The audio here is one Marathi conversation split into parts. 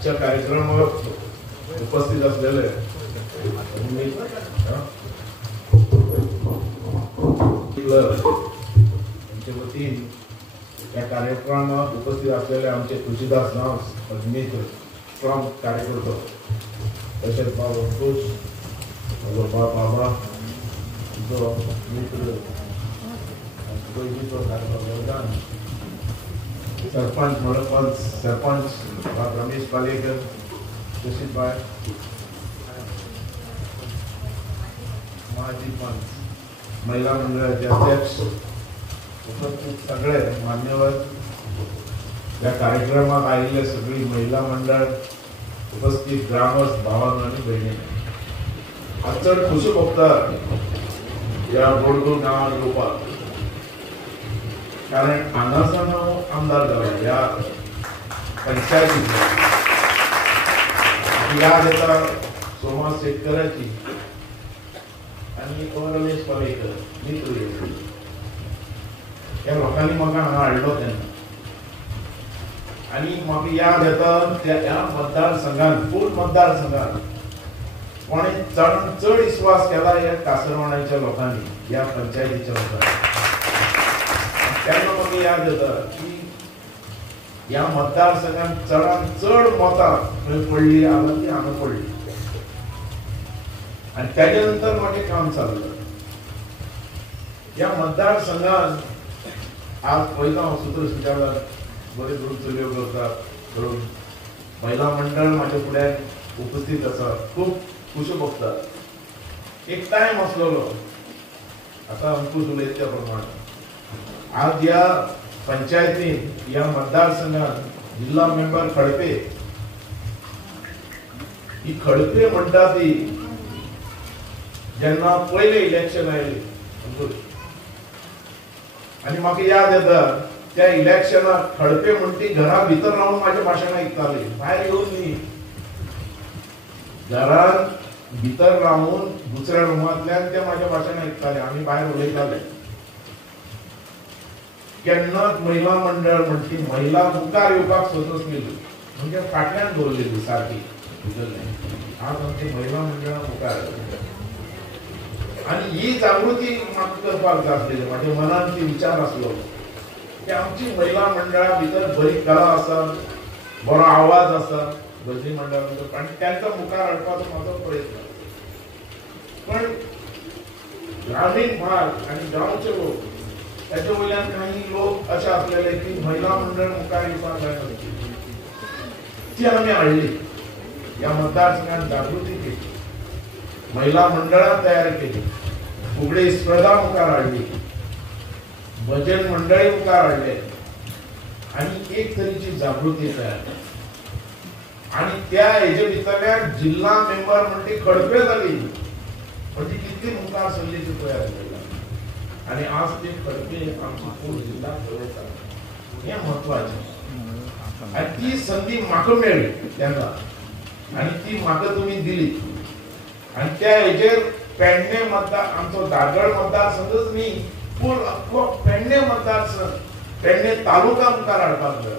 आजच्या कार्यक्रमावर उपस्थित असलेले यांच्या वतीन या कार्यक्रमात उपस्थित असलेले आमचे तुळशीदास नाव मित्र स्ट्रॉंग कार्यकर्ते तसेच बाबा खुश बाबा जो मित्र सरपंच मनोपंच सरपंच रमेश पालेकर जोशीत भाई माजी पंच महिला मंडळाचे अध्यक्ष उपस्थित सगळे मान्यवर या कार्यक्रमात आलेले सगळी महिला मंडळ उपस्थित ग्रामस्थ भावांनो आणि बहिणी आजचं खुशी बघता या बोडगुल गावात येवपाक कारण हांगासर हांव आमदार जालो या पंचायतीचो याद येता सोमा शेतकऱ्याची आनी रमेश पालेकर मित्र ह्या लोकांनी म्हाका हांगा हाडलो तेन्ना आनी म्हाका याद येता ह्या मतदारसंघात फूल मतदारसंघात कोणें चडांत चड विश्वास केला ह्या कासरवाड्याच्या लोकांनी ह्या पंचायतीच्या लोकांनी तेन्ना म्हाका याद येता की ह्या मतदारसंघात चडांत चड मतां खंय पडली ती हांगा पडली आनी तेजे नंतर म्हाजें काम चाललें ह्या मतदारसंघात आज पयलो हांव सूत्रसंचालक बरे करून चलयो करतात करून महिला मंडळ म्हाज्या फुड्यान उपस्थित आसा खूब खुशी भोगता एक टायम आसलेलो आतां अंकुश उलयता त्या प्रमाणे आज ह्या पंचायतीन ह्या मतदारसंघात जिल्हा मेंबर खडपे ही खडपे म्हणटा ती जेन्ना पयले इलेक्शन आयले आनी म्हाका याद येता त्या इलेक्शनाक खडपे म्हणटी घरा भितर रावन म्हाजें भाशण आयकताली भायर येवन न्ही घरांत भितर रावन दुसऱ्या रुमांतल्यान ते म्हाजें भाशण आयकताले आमी भायर उलयताले केन्नाच महिला मंडळ म्हणटी महिला मुखार येवपाक सोदत नासली म्हणजे फाटल्यान दवरलेली सारकी आज आमची महिला मंडळां मुखार आनी ही जागृती म्हाका करपाक जाय आसलेली म्हाज्या मनान ती विचार आसलो की आमची महिला मंडळा भितर बरी कला आसा बरो आवाज आसा गरजी मंडळा भितर आनी तांकां मुखार हाडपाचो म्हाजो प्रयत्न पण ग्रामीण भाग आनी गांवचे लोक त्याच्या वयल्यान काही लोक अशे आसलेले की महिला मंडळ मुखार येवपाक जाय ती आमी हाडली ह्या मतदारसंघात जागृती केली महिला मंडळां तयार केली फुगडी स्पर्धा मुखार हाडली भजन मंडळी मुखार हाडले आनी एक तरेची जागृती तयार आनी त्या हेजे भितरल्यान जिल्हा मेंबर म्हणटी खडपे जाली म्हणजे कितली मुखार सरली ती तयार केली आणि आज ते खडपे आमची पूर्ण जिल्हा चलयता हे महत्वाचें आनी ती संधी म्हाका मेळ्ळी तेन्ना आनी ती म्हाका तुमी दिली आनी त्या हेजेर पेडणे मतदार आमचो दारगळ मतदारसंघच न्ही पूर्ण अख्खो पेडणे मतदारसंघ पेडणे तालुका मुखार हाडपाक जाय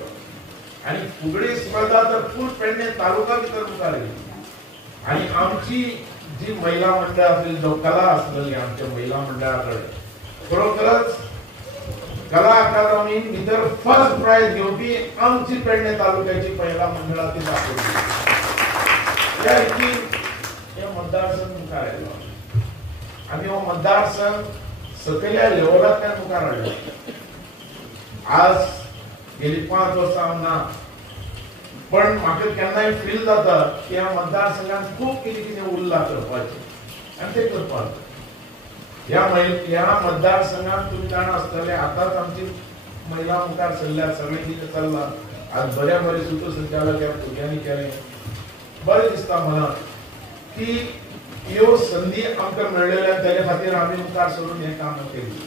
आनी फुगडी स्पर्धा तर फूल पेडणे तालुका भितर मुखार गेली आनी आमची जी महिला मंडळ आसली जो कला आसलेली आमच्या महिला मंडळा कडेन खरोखरच कला अकादमी भितर फर्स्ट प्राइज घेवपी आमची पेडणे तालुक्याची महिला मंडळाची दाखवली त्या हे मतदारसंघ मुखार आयलो आनी हो मतदारसंघ सकयल्या लेवलांतल्यान मुखार हाडलो आज गेली 5 वर्सां हांव ना पण म्हाका केन्नाय फील जाता की ह्या मतदारसंघात खूब कितें कितें उरलां करपाचें आनी तें करपाक ह्या मतदारसंघात तुम्ही जाण आसतले आतांच आमची महिला मुखार सरल्यात सगळें कितें चल्लां आज बरे सूत्रसंचालक ह्या भुरग्यांनी केलें बरें दिसता मनाक की ह्यो संदी आमकां मेळ्ळेल्या तेजे खातीर आमी मुखार सरून हें काम केलें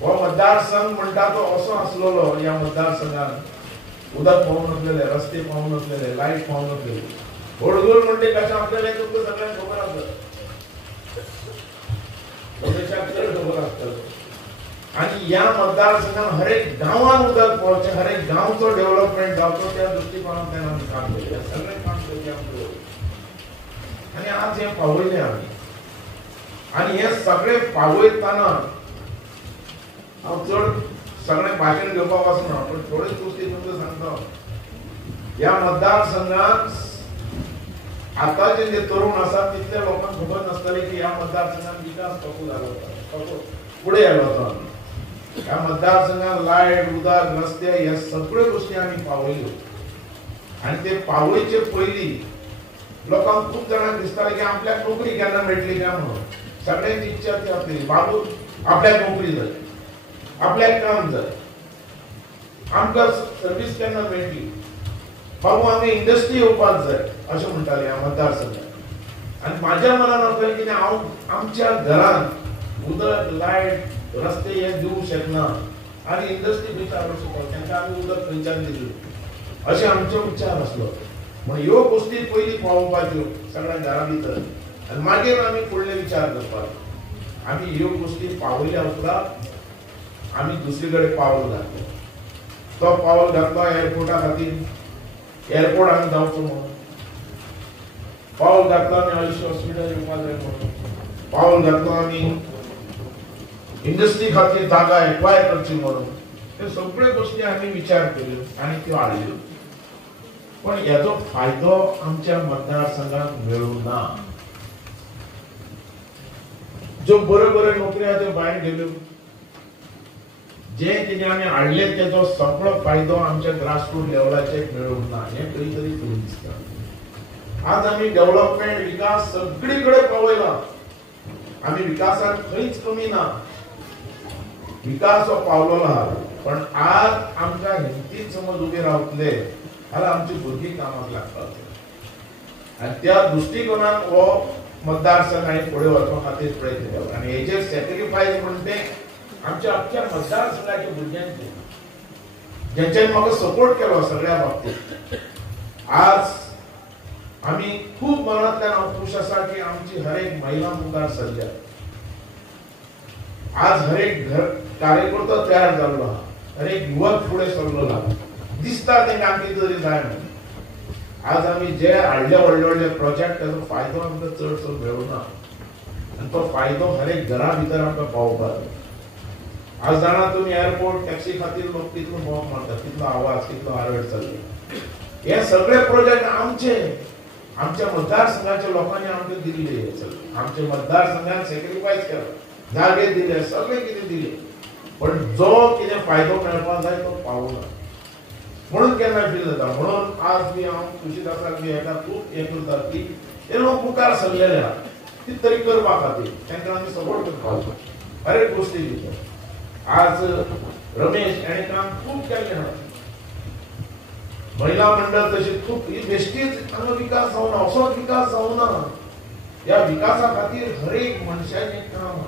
हो मतदारसंघ म्हणटा तो असो आसलेलो ह्या मतदारसंघात उदक पावून नासलेले रस्ते पावून नासलेले लायट पावून नासलेली बोडगोल म्हणटे कशें आपल्याला तुमकां सगळ्यांक खबर आसा देशाक चड खबर आसतलो आणि या मतदारसंघात हर एक गावात उदक पावचे, हर एक गावचं डेव्हलपमेंट जावचो त्या दृष्टिकोनातल्यान आम्ही काम केले, सगळे काम केले आणि आज हे पावयले आम्ही. आणि हे सगळे पावयताना हांव चड सगळे भाषण घेवपाक वचना, पण थोडेच गोष्टी तुमकां सांगता. या मतदारसंघात आताचे जे तरुण असतात तितल्या लोकांना खबर नसतले की या मतदारसंघात विकास कसो झालो, कसो पुढे आलो होता. या मतदारसंघात लाईट, उदक, रस्ते या सगळ्या गोष्टी आम्ही पावयल्यो. आणि ते पावयचे पयलीं लोकांक खूप जाणांक दिसताले की आपल्याक नोकरी केन्ना मेळटली काय म्हणून. सगळ्यांची इच्छा ती आसली बाबू आपल्याक नोकरी जाय, आपल्याक काम जाय, आमकां सर्व्हिस केन्ना मेळटली, बाबू आमी इंडस्ट्री येवपाक जाय अशें म्हणटाले ह्या मतदारसंघात. आणि म्हाज्या मनान आसलें की हांव आमच्या घरांत उदक, लायट, रस्ते हे दिवंक शकना आणि इंडस्ट्री खंयच्यान हाडूंक तांकां आमी उदक खंयच्यान दितले अशें आमचो विचार आसलो. म्हण ह्यो गोश्टी पयलीं पावोवपाच्यो सगळ्या घरा भितर आनी मागीर आमी फुडले विचार करपाक. आमी ह्यो गोश्टी पावयल्या उपरांत आमी दुसरे कडेन पावल घातलो. तो पावल घातलो एअरपोर्टा खातीर, एअरपोर्ट आमी जावचो म्हणून. पावल घातलो आमी आयुष हॉस्पिटल येवपाक जाय म्हणून. पावल घातलो आमी इंडस्ट्री खातीर जागा एक्वायर करची म्हणून. हे सगळे गोष्टी आमी विचार केल्यो आनी त्यो हाडल्यो. पण याचो फायदो आमच्या मतदारसंघात मेळूंक ना. ज्यो बऱ्यो बऱ्यो नोकऱ्यो त्यो भायर गेल्यो, जे कितें आमी हाडले तेजो सगळो फायदो आमच्या ग्रासरूट लेवलाचेर मेळूंक ना. हे खंय तरी करून दिसता. आज आमी डेव्हलपमेंट, विकास सगळी कडेन पावयला. आमी विकासाक खंयच कमी ना, विकास हो पावलेलो आहा. पण आज आमच्या हिमतीत समज उबे रावतले जाल्यार आमची भुरगीं कामाक लागतात. आनी त्या दृश्टिकोनान हो मतदारसंघ हांवें फुडें वचपा खातीर प्रयत्न केलो. आनी हेजेर सॅक्रिफायस म्हणटा तें आमच्या अख्ख्या मतदारसंघाच्या भुरग्यांचे, जेंच्यांनी म्हाका सपोर्ट केलो सगळ्या बाबतींत. आज आमी खूब मनांतल्यान हांव खूश आसा की आमची हर एक महिला मुखार सरल्या. आज हर एक घर कार्यकर्तो तयार जाल्लो आहा, हर एक युवक फुडें सरलो आहा. दिसता तेंकां आमकां कितें तरी जाय म्हणून. आज आमी जे हाडले व्हडले व्हडले प्रोजेक्ट ताचो फायदो आमकां चडसो मेळूना. आनी तो फायदो हर एक घरा भितर आमकां पावपाक. आज जाणा तुमी एअरपोर्ट, टॅक्सी खातीर लोक कितलो मोग मारतात, कितलो आवाज, कितलो आरड चल्ले. हे सगळे प्रोजेक्ट आमचे, आमच्या मतदारसंघाच्या लोकांनी आमकां दिल्ले. आमच्या मतदारसंघान सॅक्रिफायस केलो, जागे दिले, सगळे कितें दिले. पण जो कितें फायदो मेळपाक जाय तो पावना. म्हणून केन्ना फील जाता. म्हणून आज बी हांव खुशीत आसा की हेका खूब हें करता की हे लोक मुखार सरलेले आहा कितें तरी करपा खातीर. तांकां आमी सपोर्ट करपाक जाय हर एक गोश्टी भितर. आज रमेश हेणें काम खूब केल्लें आहा. महिला मंडळ तशी खूब ही बेश्टीच हांगा विकास जावना, असोच विकास जावना. ह्या विकासा खातीर हर एक मनशाचें काम,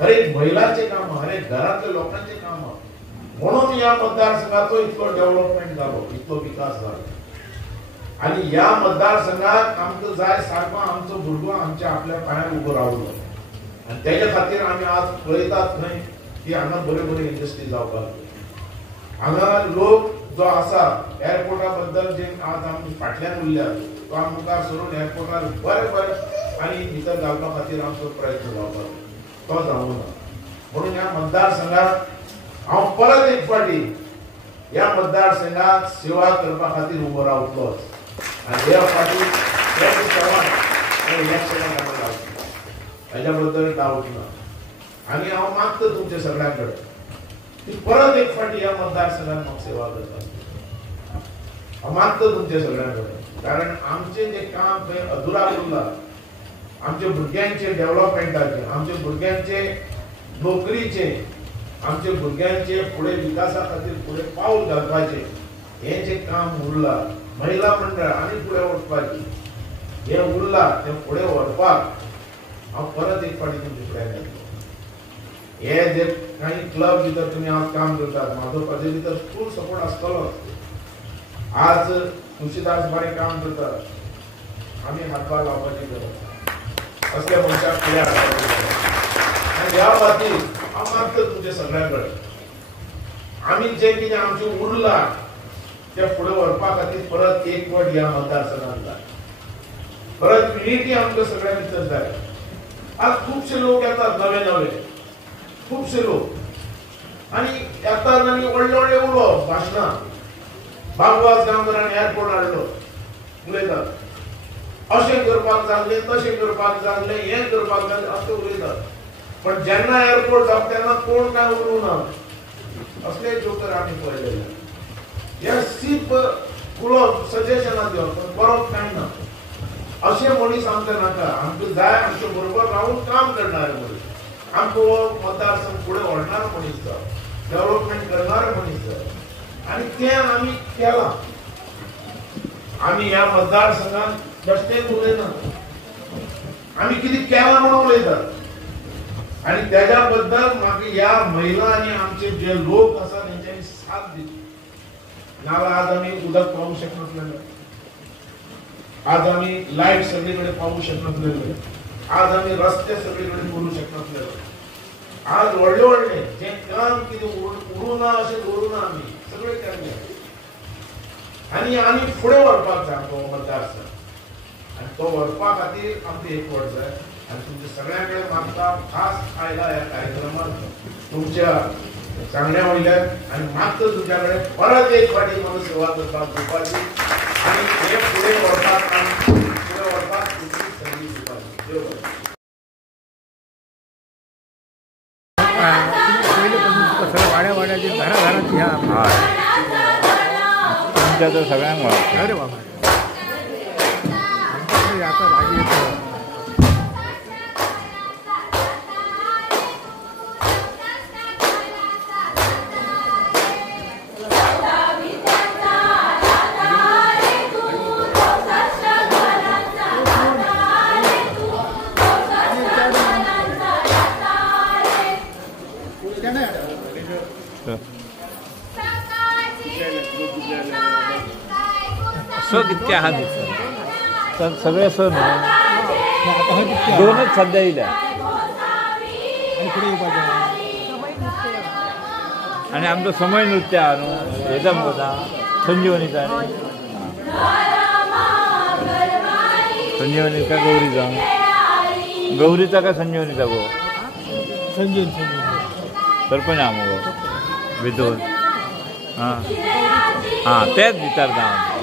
हर एक महिलाचें काम, हर एक घरांतल्या लोकांचें काम. म्हणून या मतदारसंघाचो इतलो डेव्हलपमेंट जालो, इतलो विकास जालो. आणि या मतदारसंघात आमकां जाय सारको आमचो भुरगो आमच्या आपल्या पांयार उबो रावलो. आणि तेच्या खातीर आमी आज पळयतात खंय की हांगा बऱ्यो बऱ्यो इंडस्ट्री जावपाक. हांगा लोक जो आसा एअरपोर्टा बद्दल जे आज आमी फाटल्यान उरल्यात तो आमी मुखार सरून एअरपोर्टार बरें बरें आनी भितर घालपा खातीर आमचो प्रयत्न जावपाक तो जावना. म्हणून ह्या मतदारसंघात हांव परत एक फावटी ह्या मतदारसंघात सेवा करपा खातीर उबो रावतलोच. आनी ह्या फावटी इलेक्शनाक हांव रावतलो, हेच्या बद्दल डावट ना. आनी हांव मागता तुमच्या सगळ्यां कडेन की परत एक फावटी ह्या मतदारसंघात म्हाका सेवा करता. हांव मागता तुमच्या सगळ्यां कडेन. कारण आमचें जें काम थंय अधुरा उरलां, आमच्या भुरग्यांचे डेव्हलपमेंटाचे, आमच्या भुरग्यांचे नोकरीचे, आमच्या भुरग्यांचे फुडें विकासा खातीर फुडें पावल घालपाचें हें जें काम उरलां, महिला मंडळ आनी फुडें वचपाचें हें उरलां तें फुडें व्हरपाक हांव परत एक फावटी तुमचे फुड्यान येतलो. हे जे काही क्लब भितर तुमी आज काम करतात म्हाजो ताजे भितर फूल सपोर्ट आसतलो. आज तुळशीदास बरें काम करतात, आमी हातभार लावपाची गरज असल्या मनशाक फुडें हाडपाची. आनी ह्या खातीर हांव मागता तुमच्या सगळ्यांकडे आमी जे कितें आमचें उरलां ते फुडें व्हरपा खातीर परत एकवट ह्या मतदारसंघात जाय परत युनिटी आमकां सगळ्या भितर जाय आज खूबशे लोक येतात नवे नवे खूबशे लोक आनी येतात आनी व्हडले व्हडले उलोवप भाशणां बागवाज गांवकारांनी एअरपोर्ट हाडलो उलयतात अशें करपाक जाल्लें तशें करपाक जाल्लें हें करपाक जाल्लें अशें उलयतात पण जेन्ना एअरपोर्ट जाता तेन्ना कोण काय उलोवं ना असले जोकर आमी पळयलेले हे सीप उलोवप सजेशनां दिवप पण बरोवप कांय ना अशें मनीस आमकां नाका आमकां जाय आमचे बरोबर रावन काम करणारे मनीस आमकां हो मतदारसंघ फुडें व्हरणारो मनीस जाय डेव्हलपमेंट करणारो मनीस जाय आनी तें आमी केलां आमी ह्या मतदारसंघात बेश्टेच उलयना आमी कितें केलां म्हणून उलयतात आनी तेज्या बद्दल म्हाका ह्या महिला आनी आमचे जे लोक आसा तेंच्यांनी साथ दिली नाजाल्यार आज आमी उदक पावू शकनासलेले आज आमी लायट सगळे कडेन पावू शकनासलेले आज आमी रस्ते सगळे कडेन करूं शकनासलेले आज व्हडले व्हडले जे काम कितें उरूं ना अशें दवरूं ना आमी सगळे केल्ले आनी आमी फुडें व्हरपाक जाय तो मतदारसंघ आनी तो व्हरपा खातीर आमकां एकवट जाय आनी तुमच्या सगळ्यां कडेन मागता खास आयला ह्या कार्यक्रमात तुमच्या सांगण्या वयल्यान आनी मागता तुमच्या कडेन परत एक फावटी म्हाका सेवा करपाक दिवपाची आनी हे फुडें व्हरपाक तुमची संदी दिवपाची देव बरें वाड्यावाड्याची घराघरात ह्या तुमच्या तर सगळ्यांक वळख अरे बाबा आता लागी येतो सण इतके आहात सगळे सण दोनच सध्या येयल्या आणि आमचो समय नृत्य हा न्हू हेचा मुदा संजीवनीचा संजीवनीचा गौरीचा गौरीचा का संजीवनीचा गो संजीवनी सरपंच हा मगो विदोन हां तेच विचारता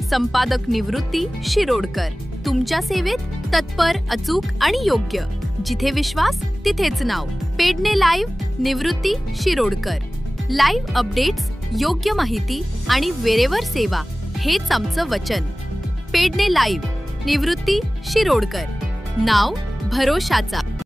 संपादक निवृत्ती शिरोडकर. तुमच्या सेवेत तत्पर, अचूक आणि योग्य. जिथे विश्वास तिथेच नाव. पेडणे लाईव्ह, निवृत्ती शिरोडकर. लाईव्ह अपडेट्स, योग्य माहिती आणि वेरेवर सेवा हेच आमचं वचन. पेडणे लाईव्ह, निवृत्ती शिरोडकर. नाव भरोशाचा.